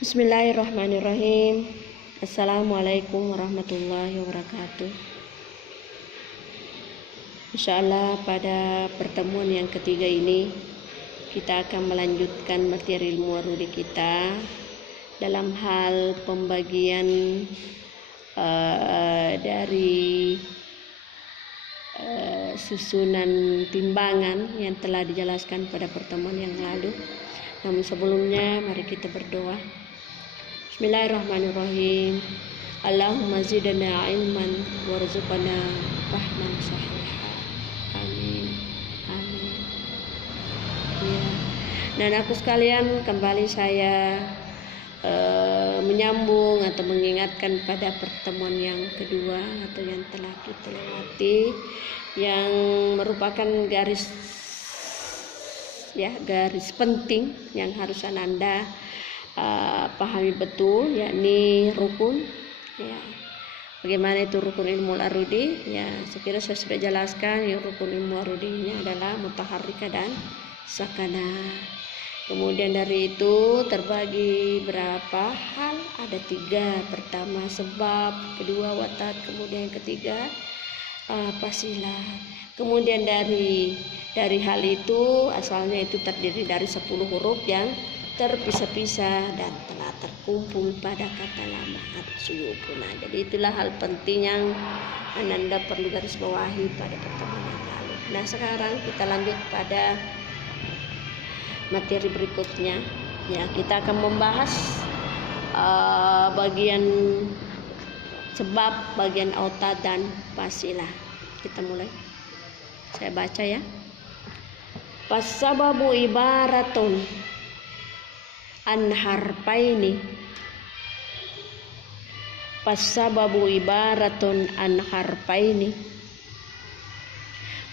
Bismillahirrahmanirrahim. Assalamualaikum warahmatullahi wabarakatuh. Insyaallah pada pertemuan yang ketiga ini kita akan melanjutkan materi ilmu arudi kita dalam hal pembagian dari susunan timbangan yang telah dijelaskan pada pertemuan yang lalu. Namun sebelumnya mari kita berdoa. Bismillahirrahmanirrahim. Allahumma zidna ilman warzuqna fahman sahiha. Amin. Amin. Ya. Dan aku sekalian, kembali saya menyambung atau mengingatkan pada pertemuan yang kedua atau yang telah kita lewati, yang merupakan garis penting yang harus Anda pahami betul, yakni rukun. Ya, bagaimana itu rukun ilmu arudi? Ya, sekira saya sudah jelaskan. Yang rukun ilmu arudi ini adalah mutaharrika dan sakana. Kemudian dari itu terbagi berapa hal? Ada 3. Pertama sebab, kedua watat, kemudian yang ketiga fasilah. Kemudian dari hal itu asalnya itu terdiri dari 10 huruf yang terpisah-pisah dan telah terkumpul pada kata lama atsuyupuna. Jadi itulah hal penting yang Anda perlu garis bawahi pada pertemuan yang lalu. Nah, sekarang kita lanjut pada materi berikutnya. Ya, kita akan membahas bagian sebab, bagian autat dan fasilah. Kita mulai. Saya baca ya. Fasababu ibaratun an harfaini. Fasababu ibaratun an harfaini.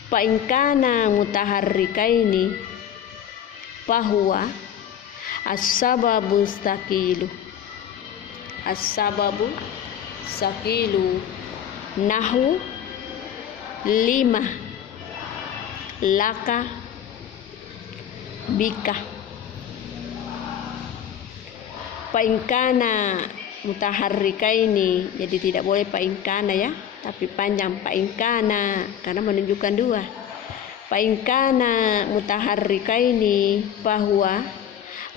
Fa in kana mutaharrikaini fahuwa as-sababu sakilu. As-sababu sakilu nahu 5 laka bika. Painkana mutaharrikaini, jadi tidak boleh painkana ya, tapi panjang painkana karena menunjukkan 2. Painkana mutaharrikaini bahwa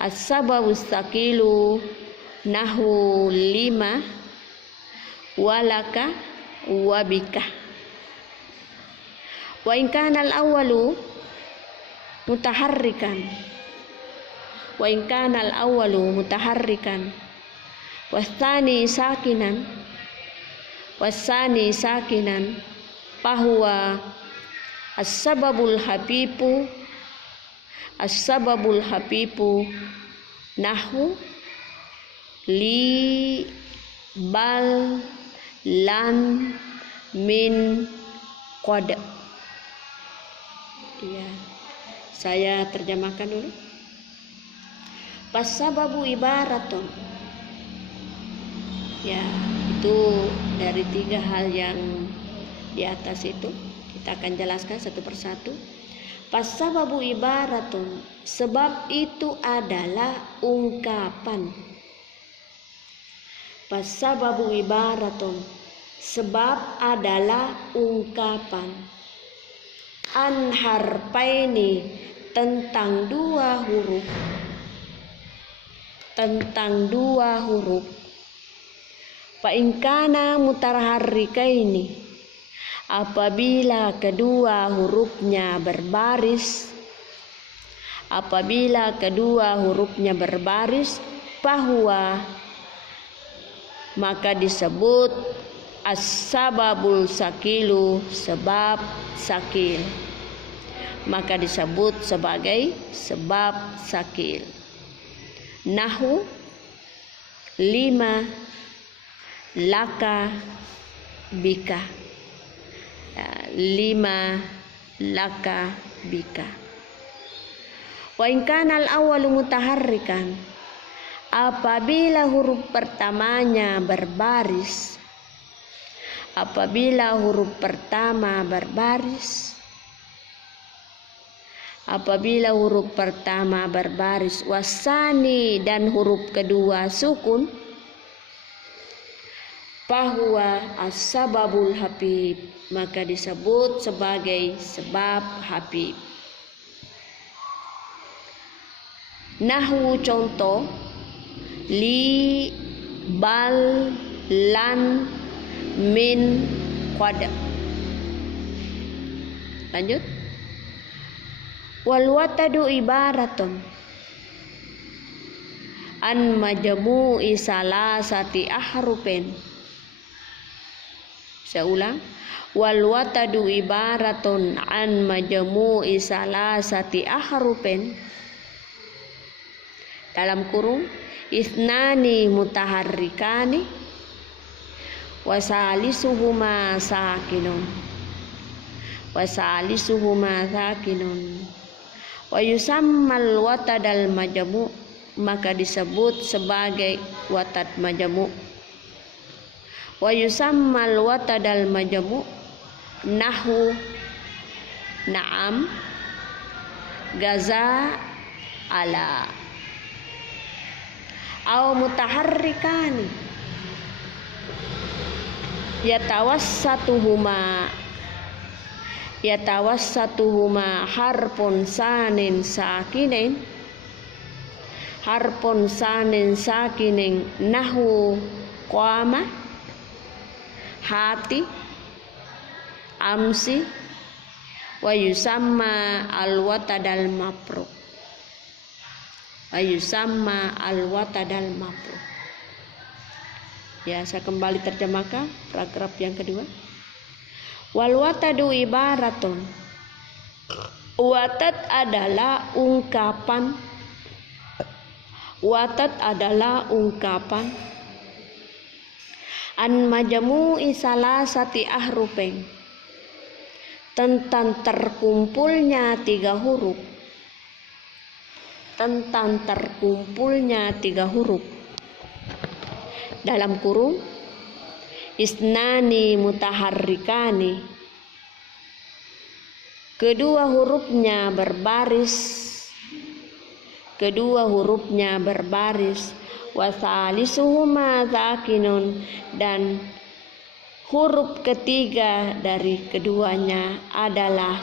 as-sababu sakilu nahu 5 walaka wabika. Wa in kana al-awwalu mutaharrikan, wa in kana al-awwalu mutaharrikan wasani sakinan, wasani sakinan bahwa as-sababul habibu, as-sababul habibu nahu li bal lan min qad. Ya, saya terjemahkan dulu. Fasababu ibaratun. Ya, itu dari 3 hal yang di atas itu. Kita akan jelaskan satu persatu. Fasababu ibaratun, sebab itu adalah ungkapan. Fasababu ibaratun, sebab adalah ungkapan. An harfaini, tentang 2 huruf. Tentang 2 huruf. Fa in kana mutaharrikaini, apabila kedua hurufnya berbaris. Apabila kedua hurufnya berbaris, bahwa maka disebut as-sababul sakilu, sebab sakil. Maka disebut sebagai sebab sakil. Nahu 5 laka bika. 5 laka bika. Wa in kana al-awwalu mutaharrikan, apabila huruf pertamanya berbaris. Apabila huruf pertama berbaris, apabila huruf pertama berbaris, wasani dan huruf kedua sukun, fahuwa as-sababul habib, maka disebut sebagai sebab habib. Nahwu contoh, li, bal, lan, min, qad. Lanjut. Wal watadu ibaratun an majmu'i salasati ahrufin. Saya ulang. Wal watadu ibaratun an majmu'i salasati ahrufin. Dalam kurung, isnani mutaharrikani wasalisuhuma sakinun. Wasalisuhuma sakinun. Wa yusammal watadal majmu', maka disebut sebagai watad majmu'. Wa yusammal watadal majmu' nahwu na'am, gaza, ala. Aw mutaharrikani yatawassatuhuma harfun sanin sakinin nahwu qama, hati, amsi, wa yusamma al-watadal mafruq. Ya, saya kembali terjemahkan paragraf yang kedua. Wal watadu ibaratun, watad adalah ungkapan, an majmu'i salasati ahrufin, tentang terkumpulnya tiga huruf. Dalam kurung, isnani mutaharrikani, kedua hurufnya berbaris, wasalisuhuma sakinun, dan huruf ketiga dari keduanya adalah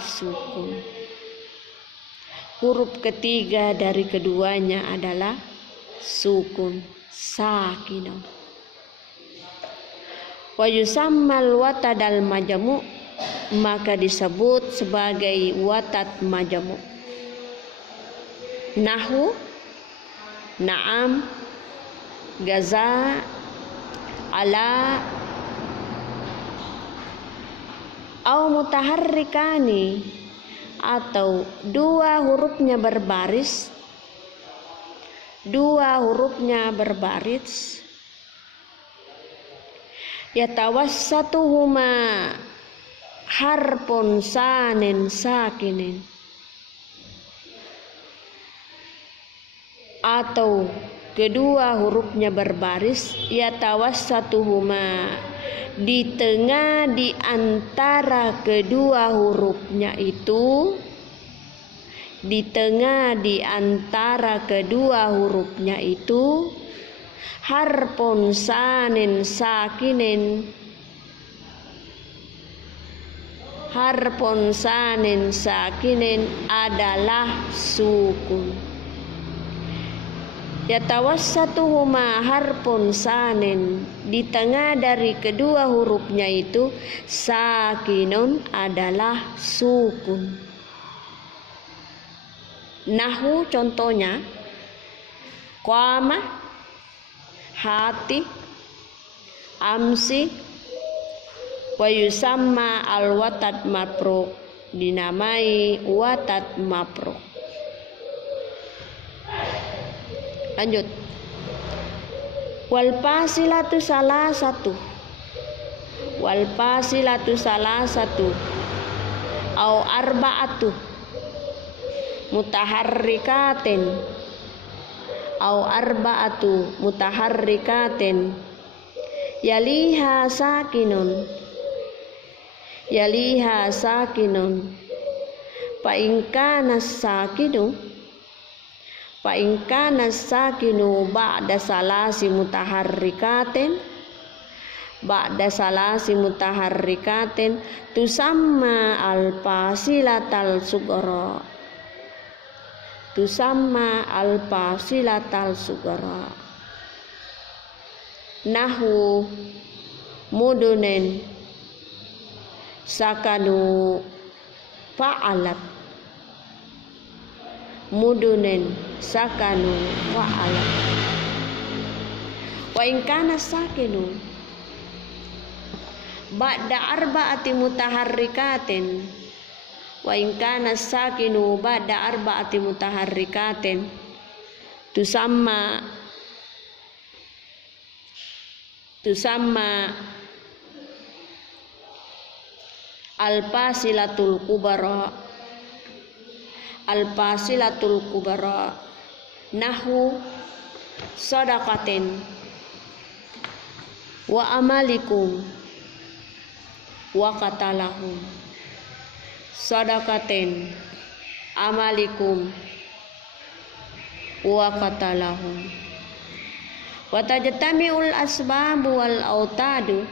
sukun. Sakinun. Wa yusammal watadal majmu', maka disebut sebagai watad majmu'. Nahwu na'am, gaza, ala. Aw mutaharrikani, atau dua hurufnya berbaris, yatawassatuhuma harfun sanin sakinin, atau kedua hurufnya berbaris, yatawassatuhuma, di tengah di antara kedua hurufnya itu, harfun sanin sakinin adalah sukun. Yatawassatuhuma harfun sanin, di tengah dari kedua hurufnya itu sakinun adalah sukun. Nahwu contohnya, qama, hati, amsi, wa yusamma al-watad mafruq, dinamai watad mafruq. Lanjut. Wal fasilatu salasatu au arba'atu mutaharrikatin yaliha sakinun fa in kana sakinu ba'da salasi mutaharrikatin tusamma al-fasilatal sughra nahu mudunen sakanu fa'alat wa in kana sakinu ba'da arba'ati mutaharrikatin tusamma al-fasilatul kubra nahu sadaqatin wa amalikum wa qatalahum sadaqatin amalikum wa qatalahum wa tajtami'ul asbabu wal autadu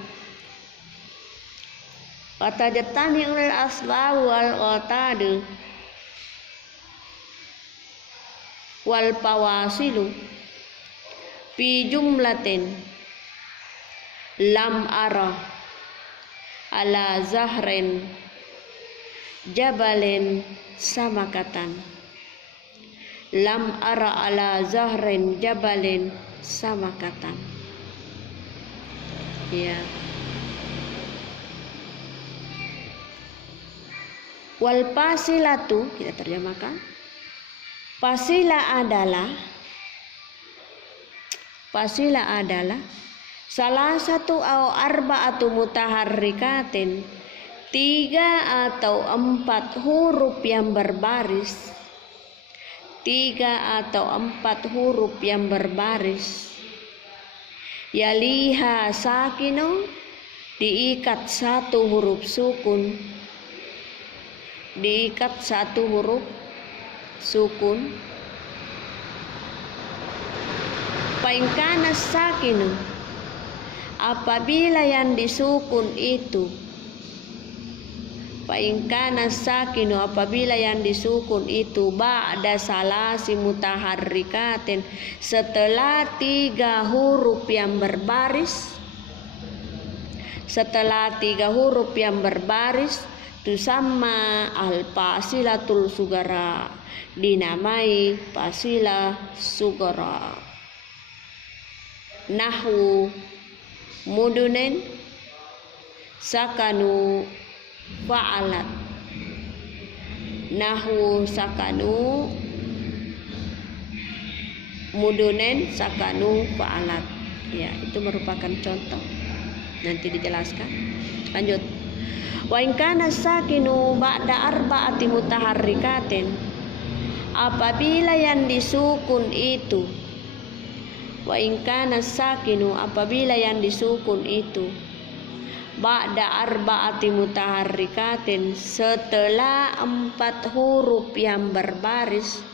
wal pawasilu fi jumlatin lam ara ala zahrin jabalin samakatan ya. Wal fasilatu kita terjemahkan, fasila adalah salah satu au arba'atu mutaharrikatin, 3 atau 4 huruf yang berbaris, yaliha sakino, diikat satu huruf sukun, fa in kana sakinu, apabila yang disukun itu ba'da salasi mutaharrikatin, setelah 3 huruf yang berbaris, tusamma al-fasilatul sughra, dinamai fasilah sughra. Nahu mudunen sakanu fa'alat, nahu sakanu mudunen sakanu fa'alat. Ya, itu merupakan contoh. Nanti dijelaskan. Lanjut. Wa in kana sakinu ba'da arba'ati mutaharrikatin, apabila yang disukun itu, ba'da arba'ati mutaharrikatin, setelah 4 huruf yang berbaris,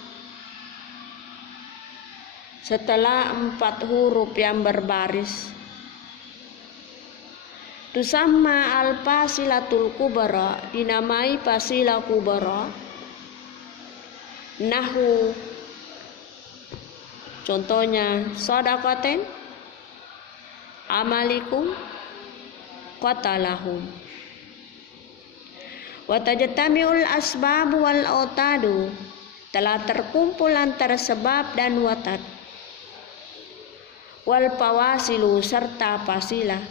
tusamma al-fasilatul kubra, dinamai fasilah kubra. Nahu, contohnya sadaqatin, amalikum, qatalahum. Wa tajtami'ul asbabu wal autadu, telah terkumpul antara sebab dan watat, wal pawasilu, serta fasilah,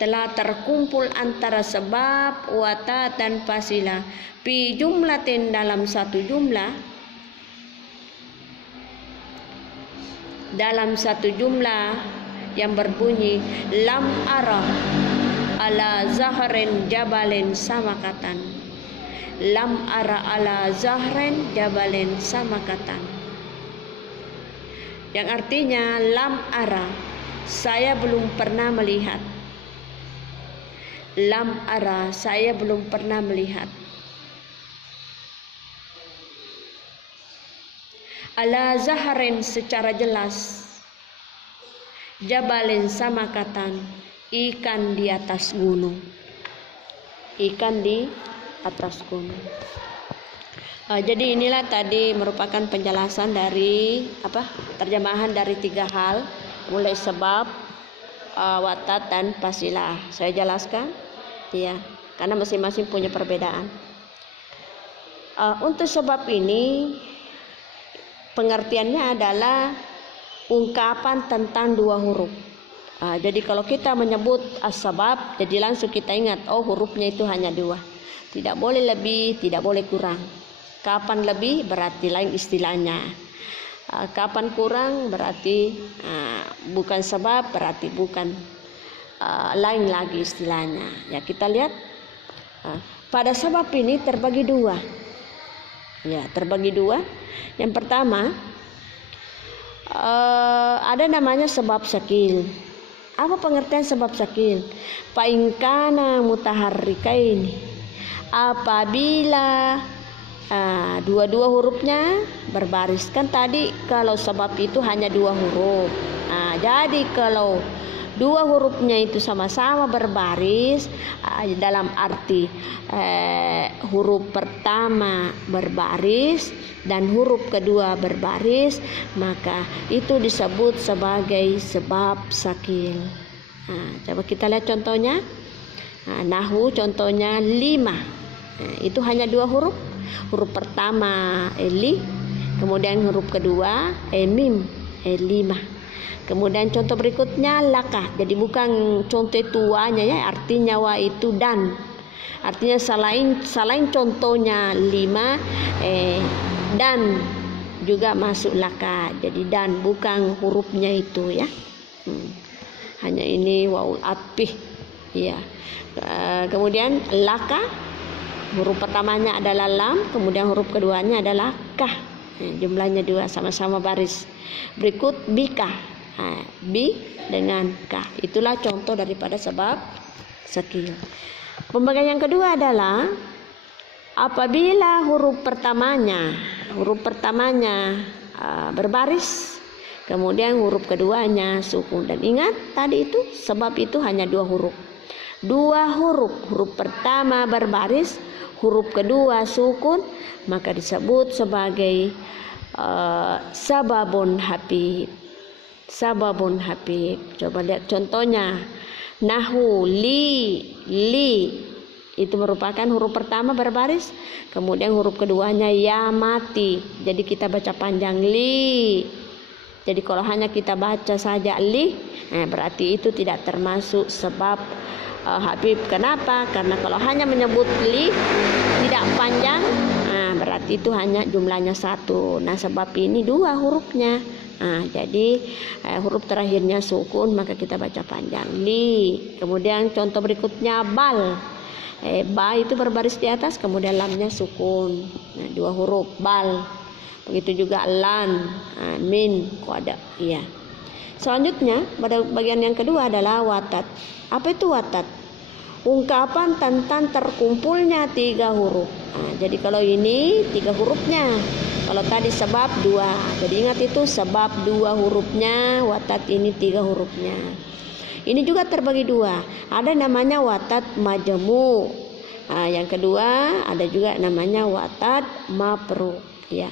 telah terkumpul antara sebab, watat, dan fasilah, fi jumlatin, dalam satu jumlah yang berbunyi lam ara ala zahrin jabalin samakatan, yang artinya lam ara, saya belum pernah melihat, ala zaharen secara jelas, jabalen samakatan ikan di atas gunung, ikan di atas gunung. Jadi inilah tadi merupakan penjelasan dari terjemahan dari 3 hal, mulai sebab, watat dan fasilah. Saya jelaskan ya, karena masing-masing punya perbedaan. Untuk sebab ini pengertiannya adalah ungkapan tentang 2 huruf. Jadi kalau kita menyebut as-sabab, jadi langsung kita ingat, oh hurufnya itu hanya 2. Tidak boleh lebih, tidak boleh kurang. Kapan lebih berarti lain istilahnya. Kapan kurang berarti bukan sebab, berarti bukan lain lagi istilahnya. Ya, kita lihat pada sebab ini terbagi 2. Ya, terbagi 2. Yang pertama ada namanya sebab sakil. Apa pengertian sebab sakil? Fainkana mutaharrikain, apabila dua-dua hurufnya berbaris. Kan tadi kalau sebab itu hanya 2 huruf. Jadi kalau 2 hurufnya itu sama-sama berbaris, dalam arti huruf pertama berbaris dan huruf kedua berbaris, maka itu disebut sebagai sebab sakil. Coba kita lihat contohnya. Nahwu contohnya 5. Itu hanya 2 huruf. Huruf pertama li, kemudian huruf kedua mim, 5. Kemudian contoh berikutnya laka. Jadi bukan contoh tuanya ya, artinya wa itu dan. Artinya selain contohnya 5, dan juga masuk laka. Jadi dan bukan hurufnya itu ya. Hanya ini waul atfih ya. Kemudian laka, huruf pertamanya adalah lam, kemudian huruf keduanya adalah kah. Jumlahnya 2, sama-sama baris. Berikut bika, bi dengan kah. Itulah contoh daripada sebab sakil. Pembagian yang kedua adalah apabila huruf pertamanya berbaris, kemudian huruf keduanya sukun. Dan ingat tadi itu sebab itu hanya 2 huruf. 2 huruf, huruf pertama berbaris, huruf kedua sukun, maka disebut sebagai sababun habib. Sababun habib. Coba lihat contohnya. Nahwu li itu merupakan huruf pertama berbaris, kemudian huruf keduanya ya mati. Jadi kita baca panjang li. Jadi kalau hanya kita baca saja li, berarti itu tidak termasuk sebab habib. Kenapa? Karena kalau hanya menyebut li tidak panjang, berarti itu hanya jumlahnya 1. Nah, sebab ini 2 hurufnya. Jadi huruf terakhirnya sukun, maka kita baca panjang li. Kemudian contoh berikutnya bal. Ba itu berbaris di atas, kemudian lamnya sukun. Nah, 2 huruf bal. Begitu juga lan, min, qada. Iya. Selanjutnya pada bagian yang kedua adalah watat. Apa itu watat? Ungkapan tentang terkumpulnya 3 huruf. Jadi kalau ini 3 hurufnya. Kalau tadi sebab 2. Jadi ingat itu sebab 2 hurufnya, watat ini 3 hurufnya. Ini juga terbagi 2. Ada namanya watat majmu. Yang kedua ada juga namanya watat mafruq ya.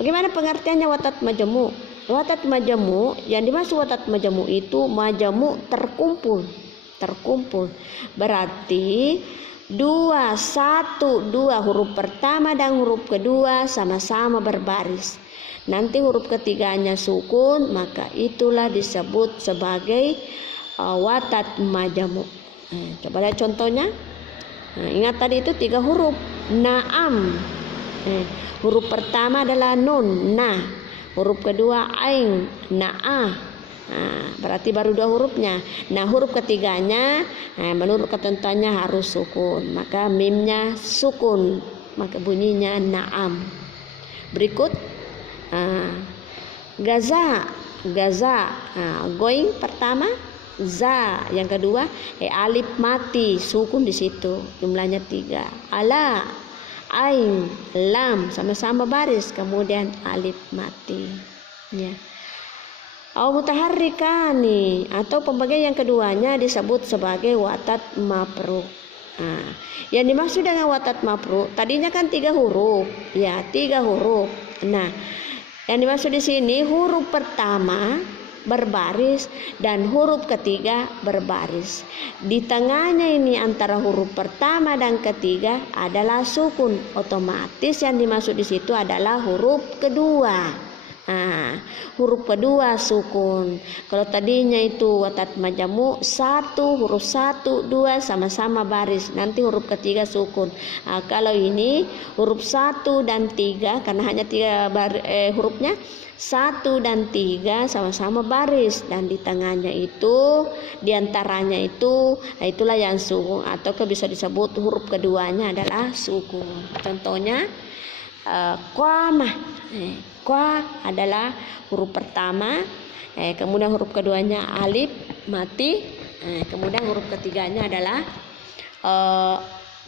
Bagaimana pengertiannya watat majmu? Watat majmu, yang dimaksud watat majmu itu majmu terkumpul. Berarti 2 huruf pertama dan huruf kedua sama-sama berbaris. Nanti huruf ketiganya sukun, maka itulah disebut sebagai watat majmu. Coba lihat contohnya. Ingat tadi itu 3 huruf. Naam. Huruf pertama adalah nun, na. Huruf kedua ain, naah. Berarti baru 2 hurufnya. Nah, huruf ketiganya menurut ketentuannya harus sukun. Maka mimnya sukun, maka bunyinya naam. Berikut gaza. Going pertama za, yang kedua alif mati, sukun di situ, jumlahnya 3. ain, lam sama-sama baris, kemudian alif mati. Ya. Au mutaharrikani atau pembagian yang keduanya disebut sebagai watat mafru. Nah, yang dimaksud dengan watat mafru tadinya kan 3 huruf, ya 3 huruf. Nah, yang dimaksud di sini huruf pertama berbaris dan huruf ketiga berbaris. Di tengahnya ini antara huruf pertama dan ketiga adalah sukun. Otomatis yang dimaksud di situ adalah huruf kedua. Nah, huruf kedua sukun. Kalau tadinya itu watat majamu 1, huruf 1, 2 sama-sama baris, nanti huruf ketiga sukun. Nah, kalau ini huruf 1 dan 3 karena hanya 3 hurufnya 1 dan 3 sama-sama baris, dan di tengahnya itu diantaranya itu itulah yang sukun, atau bisa disebut huruf keduanya adalah sukun. Contohnya qamah. Qa adalah huruf pertama, kemudian huruf keduanya alif mati, kemudian huruf ketiganya adalah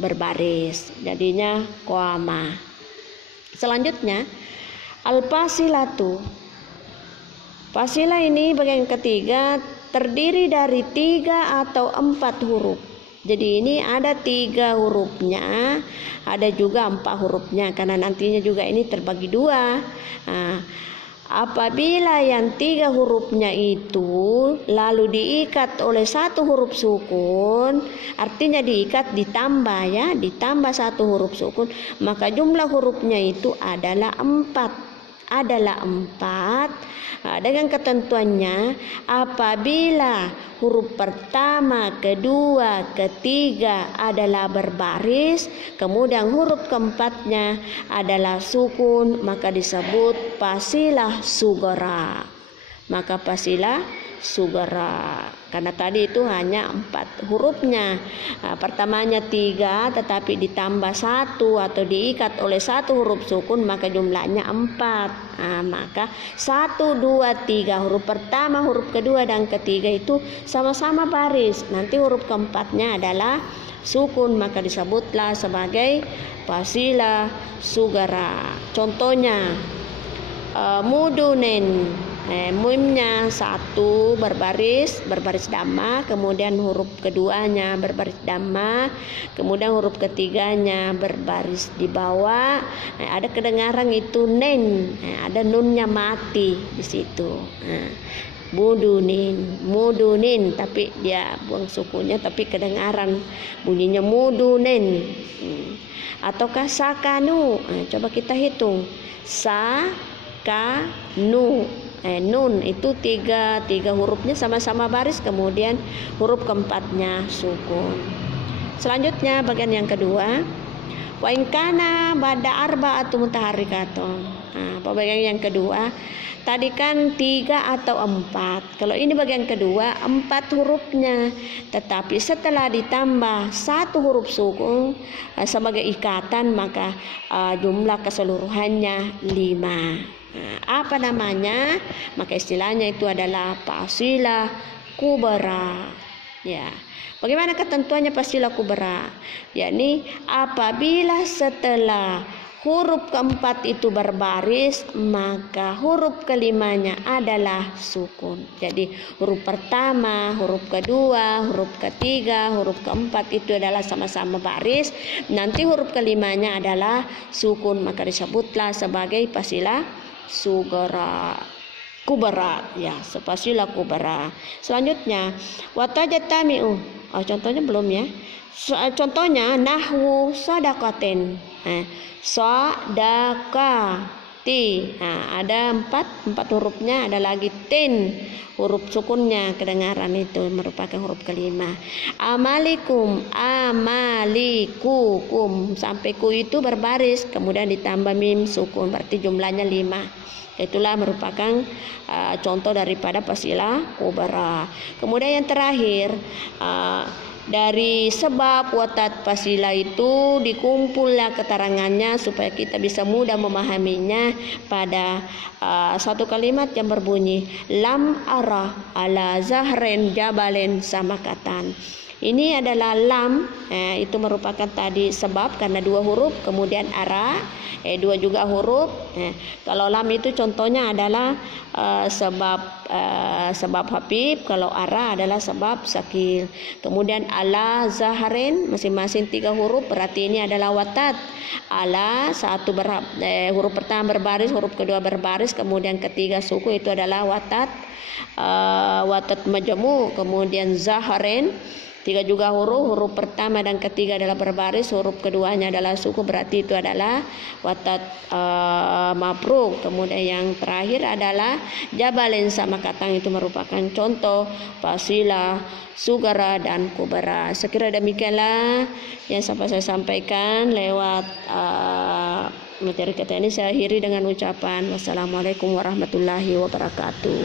berbaris, jadinya qamah. Selanjutnya al-fasilatu. Fasilah ini bagian ketiga terdiri dari 3 atau 4 huruf. Jadi ini ada 3 hurufnya, ada juga 4 hurufnya, karena nantinya juga ini terbagi 2. Nah, apabila yang 3 hurufnya itu lalu diikat oleh 1 huruf sukun, artinya diikat ditambah ya, ditambah 1 huruf sukun, maka jumlah hurufnya itu adalah 4. Dengan ketentuannya apabila huruf pertama, kedua, ketiga adalah berbaris, kemudian huruf keempatnya adalah sukun, maka disebut fasilah sugora. Maka fasilah sugora, karena tadi itu hanya 4 hurufnya. Pertamanya 3 tetapi ditambah 1 atau diikat oleh 1 huruf sukun, maka jumlahnya 4. Maka 1, 2, 3 huruf pertama, huruf kedua dan ketiga itu sama-sama baris, nanti huruf keempatnya adalah sukun, maka disebutlah sebagai fasilah sugara. Contohnya mudunin, mimnya 1 berbaris dhamma, kemudian huruf keduanya berbaris dhamma, kemudian huruf ketiganya berbaris di bawah. Ada kedengaran itu nen, ada nunnya mati di situ. Mudunin, tapi dia buang sukunya, tapi kedengaran bunyinya mudunin. Ataukah sakanu, coba kita hitung sakanu. Nun itu tiga hurufnya sama-sama baris, kemudian huruf keempatnya sukun. Selanjutnya bagian yang kedua, wa in kana ba'da arba'atu mutaharrikatun. Bagian yang kedua, tadi kan 3 atau 4. Kalau ini bagian kedua 4 hurufnya, tetapi setelah ditambah 1 huruf sukun sebagai ikatan, maka jumlah keseluruhannya 5. Apa namanya? Maka istilahnya itu adalah fasilah kubra. Ya. Bagaimana ketentuannya fasilah kubra? Yakni apabila setelah huruf keempat itu berbaris, maka huruf kelimanya adalah sukun. Jadi huruf pertama, huruf kedua, huruf ketiga, huruf keempat itu adalah sama-sama baris, nanti huruf kelimanya adalah sukun, maka disebutlah sebagai fasilah kubra, ya, fasilah kubra. Selanjutnya watajatami'u. Contohnya belum ya. Contohnya nahwu sadaqatin. Sadaqati. Ada 4 hurufnya, ada lagi tin, huruf sukunnya kedengaran, itu merupakan huruf kelima. Amalikukum sampai ku itu berbaris, kemudian ditambah mim sukun, berarti jumlahnya 5. Itulah merupakan contoh daripada fasilah kubra. Kemudian yang terakhir, dari sebab watat fasilah itu dikumpullah keterangannya supaya kita bisa mudah memahaminya pada satu kalimat yang berbunyi lam ara ala zahren jabalen samakatan. Ini adalah lam, itu merupakan tadi sebab karena 2 huruf, kemudian ara, 2 juga huruf. Kalau lam itu contohnya adalah sebab Habib, kalau ara adalah sebab Sakil. Kemudian ala Zaharin, masing-masing 3 huruf, berarti ini adalah watat. Ala huruf pertama berbaris, huruf kedua berbaris, kemudian ketiga suku, itu adalah watat. Watat majmu. Kemudian Zaharin, 3 juga huruf pertama dan ketiga adalah berbaris, huruf keduanya adalah suku, berarti itu adalah watat mabruk. Kemudian yang terakhir adalah jabalin sama katang, itu merupakan contoh fasila, sugara dan kubara. Sekira demikianlah yang saya sampaikan lewat materi kita ini. Saya akhiri dengan ucapan wassalamualaikum warahmatullahi wabarakatuh.